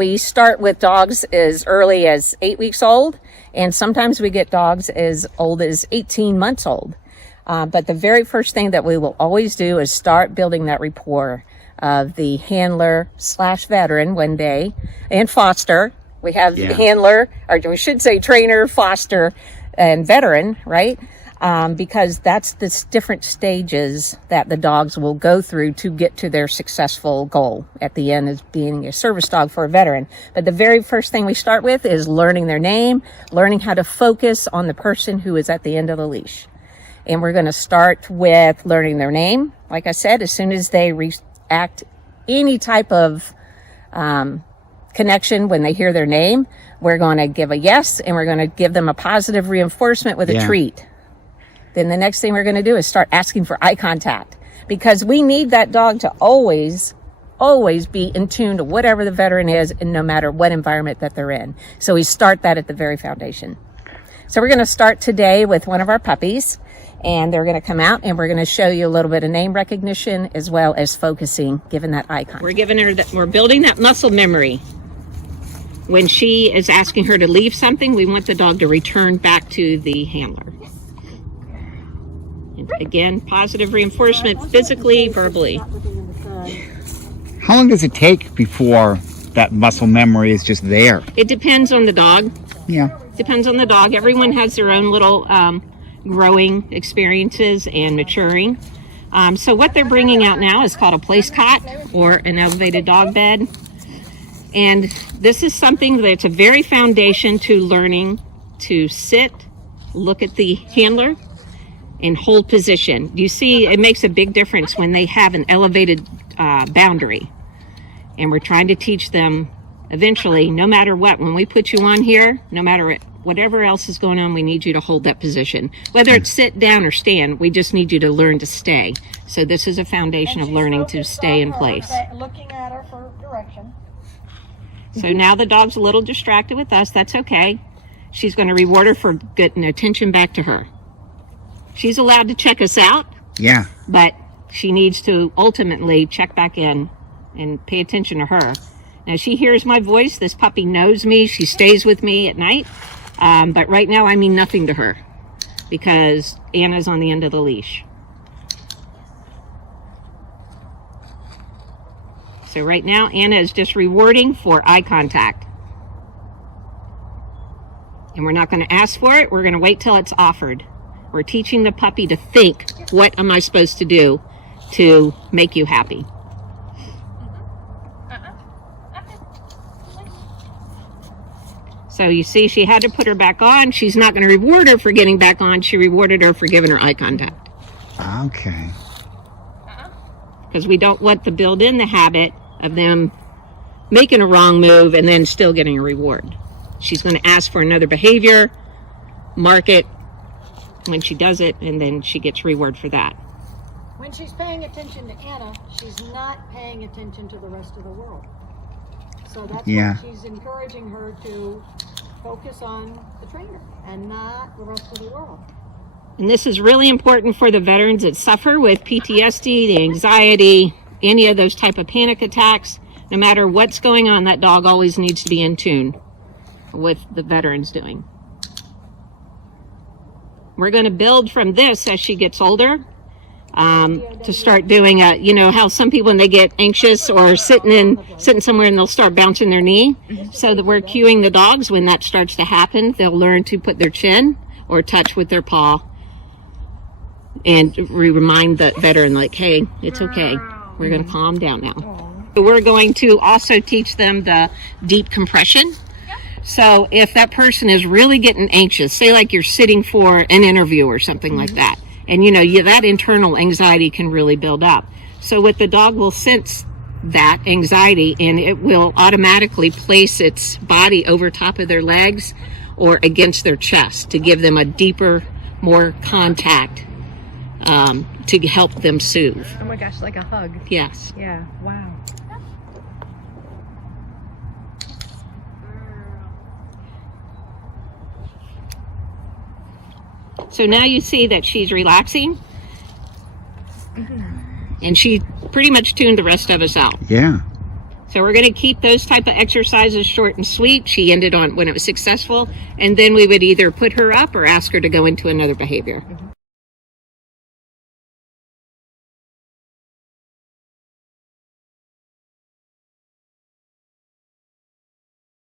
We start with dogs as early as 8 weeks old, and sometimes we get dogs as old as 18 months old. But the very first thing that we will always do is start building that rapport of the handler / veteran one day, and foster. We have handler, or we should say trainer, foster, and veteran, right? Because that's the different stages that the dogs will go through to get to their successful goal at the end, as being a service dog for a veteran. But the very first thing we start with is learning their name, learning how to focus on the person who is at the end of the leash. And we're going to start with learning their name. Like I said, as soon as they react any type of connection when they hear their name, we're going to give a yes, and we're going to give them a positive reinforcement with a treat. Then the next thing we're going to do is start asking for eye contact, because we need that dog to always be in tune to whatever the veteran is, and no matter what environment that they're in. So we start that at the very foundation. So we're going to start today with one of our puppies, and they're going to come out, and we're going to show you a little bit of name recognition as well as focusing, giving that eye contact. We're building that muscle memory. When she is asking her to leave something, we want the dog to return back to the handler. And again, positive reinforcement, physically, verbally. How long does it take before that muscle memory is just there? It depends on the dog. Yeah. Depends on the dog. Everyone has their own little growing experiences and maturing. So what they're bringing out now is called a place cot, or an elevated dog bed. And this is something that's a very foundation to learning to sit, look at the handler, and hold position. You see, it makes a big difference when they have an elevated boundary. And we're trying to teach them eventually, no matter what, when we put you on here, no matter whatever else is going on, we need you to hold that position. Whether it's sit down or stand, we just need you to learn to stay. So this is a foundation of learning to stay in place. Looking at her for direction. So now the dog's a little distracted with us. That's okay. She's going to reward her for getting attention back to her. She's allowed to check us out. Yeah. But she needs to ultimately check back in and pay attention to her. Now she hears my voice. This puppy knows me. She stays with me at night. But right now I mean nothing to her because Anna's on the end of the leash. So right now Anna is just rewarding for eye contact. And we're not going to ask for it. We're going to wait till it's offered. We're teaching the puppy to think, what am I supposed to do to make you happy? So you see, she had to put her back on. She's not going to reward her for getting back on. She rewarded her for giving her eye contact. Okay. Because we don't want to build in the habit of them making a wrong move and then still getting a reward. She's going to ask for another behavior, mark it when she does it, and then she gets reward for that. When she's paying attention to Anna, she's not paying attention to the rest of the world. So that's why she's encouraging her to focus on the trainer and not the rest of the world. And this is really important for the veterans that suffer with PTSD, the anxiety, any of those type of panic attacks. No matter what's going on, that dog always needs to be in tune with the veterans doing. We're going to build from this as she gets older to start doing you know how some people when they get anxious or sitting somewhere and they'll start bouncing their knee. So that we're cueing the dogs when that starts to happen. They'll learn to put their chin or touch with their paw and remind the veteran like, hey, it's okay. We're going to calm down now. We're going to also teach them the deep compression. So if that person is really getting anxious, say like you're sitting for an interview or something like that, and you know that internal anxiety can really build up. So what the dog will sense that anxiety, and it will automatically place its body over top of their legs or against their chest to give them a deeper, more contact to help them soothe. Oh my gosh, like a hug. Yes. Yeah, wow. So now you see that she's relaxing, and she pretty much tuned the rest of us out. Yeah. So we're going to keep those type of exercises short and sweet. She ended on when it was successful, and then we would either put her up or ask her to go into another behavior.